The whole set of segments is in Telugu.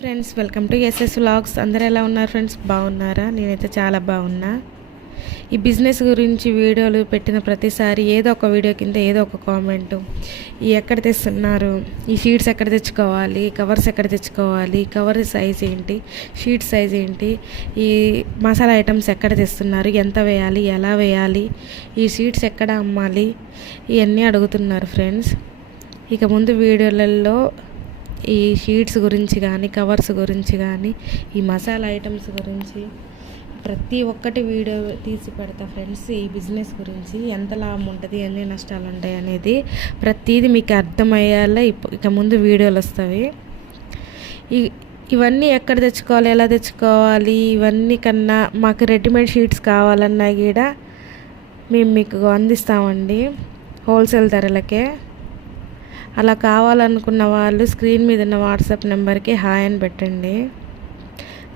Friends welcome to S S vlogs. అందరూ ఎలా ఉన్నారు ఫ్రెండ్స్? బాగున్నారా? నేనైతే చాలా బాగున్నా. ఈ బిజినెస్ గురించి వీడియోలు పెట్టిన ప్రతిసారి ఏదో ఒక వీడియో కింద ఏదో ఒక కామెంట్, ఈ ఎక్కడ తెస్తున్నారు, ఈ షీట్స్ ఎక్కడ తెచ్చుకోవాలి, కవర్స్ ఎక్కడ తెచ్చుకోవాలి, కవర్ సైజ్ ఏంటి, షీట్ సైజ్ ఏంటి, ఈ మసాలా ఐటమ్స్ ఎక్కడ తెస్తున్నారు, ఎంత వేయాలి, ఎలా వేయాలి, ఈ షీట్స్ ఎక్కడ అమ్మాలి, ఇవన్నీ అడుగుతున్నారు ఫ్రెండ్స్. ఇక ముందు వీడియోలలో ఈ షీట్స్ గురించి కానీ, కవర్స్ గురించి కానీ, ఈ మసాలా ఐటమ్స్ గురించి ప్రతి ఒక్కటి వీడియో తీసి పెడతా ఫ్రెండ్స్. ఈ బిజినెస్ గురించి ఎంత లాభం ఉంటుంది, ఎన్ని నష్టాలు ఉంటాయి అనేది ప్రతిదీ మీకు అర్థమయ్యేలా ఇక ముందు వీడియోలు వస్తాయి. ఇవన్నీ ఎక్కడ తెచ్చుకోవాలి, ఎలా తెచ్చుకోవాలి, ఇవన్నీ కన్నా మాకు రెడీమేడ్ షీట్స్ కావాలన్నా కూడా మేము మీకు అందిస్తామండి హోల్సేల్ ధరలకే. అలా కావాలనుకున్న వాళ్ళు స్క్రీన్ మీద ఉన్న వాట్సాప్ నెంబర్కి హాయ్ అని పెట్టండి.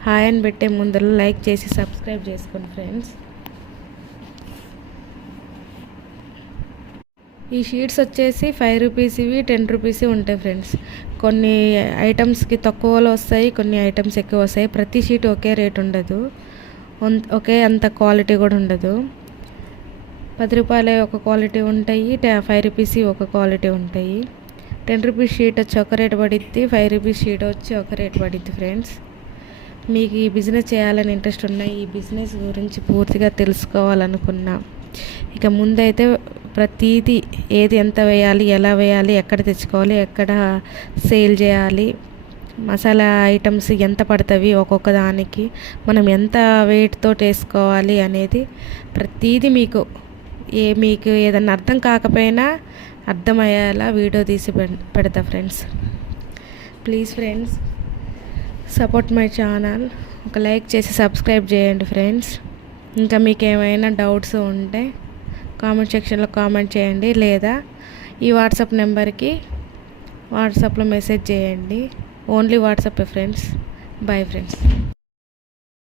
హాయ్ అని పెట్టే ముందర లైక్ చేసి సబ్స్క్రైబ్ చేసుకోండి ఫ్రెండ్స్. ఈ షీట్స్ వచ్చేసి 5 రూపీస్వి, 10 రూపీస్ ఉంటాయి ఫ్రెండ్స్. కొన్ని ఐటమ్స్కి తక్కువలో వస్తాయి, కొన్ని ఐటమ్స్ ఎక్కువ వస్తాయి. ప్రతి షీట్ ఒకే రేట్ ఉండదు, ఒకే అంత క్వాలిటీ కూడా ఉండదు. 10 రూపాయలు ఒక క్వాలిటీ ఉంటాయి, 5 రూపీస్ ఒక క్వాలిటీ ఉంటాయి. 10 రూపీస్ షీట్ వచ్చి ఒక రేట్ పడిద్ది, 5 రూపీస్ షీట్ వచ్చి ఒక రేట్ పడిద్ది ఫ్రెండ్స్. మీకు ఈ బిజినెస్ చేయాలని ఇంట్రెస్ట్ ఉన్నా, ఈ బిజినెస్ గురించి పూర్తిగా తెలుసుకోవాలనుకున్నా, ఇక ముందైతే ప్రతిదీ ఏది ఎంత వేయాలి, ఎలా వేయాలి, ఎక్కడ తెచ్చుకోవాలి, ఎక్కడ సేల్ చేయాలి, మసాలా ఐటమ్స్ ఎంత పడుతుంది ఒక్కొక్క దానికి, మనం ఎంత వెయిట్తో వేసుకోవాలి అనేది ప్రతిదీ మీకు ఏదన్నా అర్థం కాకపోయినా అర్థమయ్యేలా వీడియో తీసి పెడతా friends. Please friends support my channel. ఒక లైక్ చేసి సబ్స్క్రైబ్ చేయండి ఫ్రెండ్స్. ఇంకా మీకు ఏమైనా డౌట్స్ ఉంటే కామెంట్ సెక్షన్లో కామెంట్ చేయండి, లేదా ఈ వాట్సాప్ నెంబర్కి వాట్సాప్లో మెసేజ్ చేయండి. Only WhatsApp friends. Bye friends.